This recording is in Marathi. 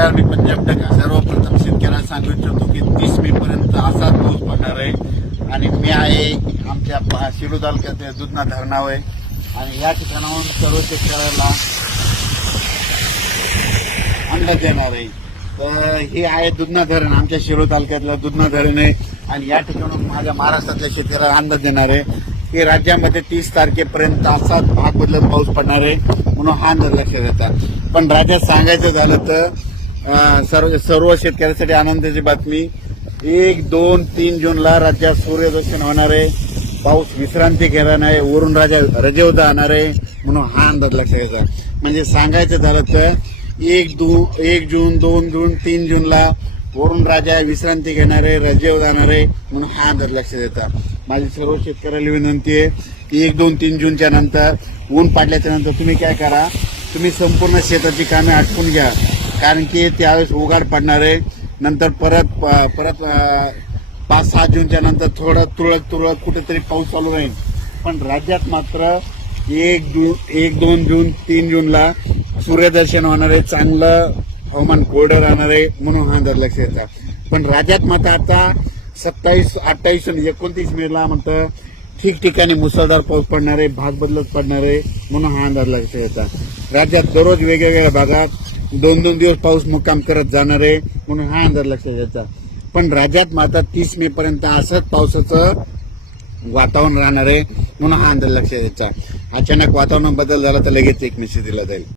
सरकार मी म्हणजे पंजाब टका सर्वप्रथम शेतकऱ्यांना सांगू इच्छितो की तीस मे पर्यंत असाच पाऊस पडणार आहे आणि मी आहे आमच्या शिरू तालुक्यातल्या दुधना धरणावर आहे आणि या ठिकाणाहून सर्व शेतकऱ्याला अन्न देणार आहे तर हे आहे दुधना धरण आमच्या शिरू तालुक्यातलं दुधना धरण आहे आणि या ठिकाणून माझ्या महाराष्ट्रातल्या शेतकऱ्याला अंदाज देणार आहे की राज्यामध्ये तीस तारखेपर्यंत असाच भाग बदलत पाऊस पडणार आहे म्हणून हा अंदाज लक्षात येतात पण राज्यात सांगायचं झालं तर सर्व सर्व शेतकऱ्यांसाठी आनंदाची बातमी एक दोन तीन जूनला राज्यात सूर्यदर्शन होणार आहे पाऊस विश्रांती घेणार आहे वरून राजा रजेवदा होणार आहे म्हणून हा अंदाज लक्षात घ्यायचा म्हणजे सांगायचं झालं तर एक दू एक जून दोन जून तीन जूनला वरून राजा विश्रांती घेणार आहे रजेव जाणार आहे म्हणून हा अंदाज लक्षात येतात माझी सर्व शेतकऱ्याला विनंती आहे की एक दोन तीन जूनच्या नंतर ऊन पाडल्याच्या नंतर तुम्ही काय करा तुम्ही संपूर्ण शेताची कामे आटपून घ्या कारण की त्यावेळेस उघाड पडणार आहे नंतर परत परत पाच सहा जूनच्या नंतर थोडं तुळक तुळक कुठेतरी पाऊस चालू राहील पण राज्यात मात्र एक जून एक दोन जून तीन जूनला सूर्यदर्शन होणार आहे चांगलं हवामान कोरडं राहणार आहे म्हणून हा लक्ष येतात पण राज्यात मात्र आता सत्तावीस अठ्ठावीस आणि एकोणतीस मेला म्हणतं ठिकठिकाणी मुसळधार पाऊस पडणार आहे भाग बदलत पडणार आहे म्हणून हा अंदाज लक्ष येतात राज्यात दररोज वेगवेगळ्या भागात दोन दोन दिवस पाऊस मुक्काम करत जाणार आहे म्हणून हा अंदाज लक्षात घ्यायचा पण राज्यात मात्र तीस मे पर्यंत असंच पावसाचं वातावरण राहणार आहे म्हणून हा अंदाज लक्षात घ्यायचा अचानक वातावरण बदल झाला तर लगेच एक मेसेज दिला जाईल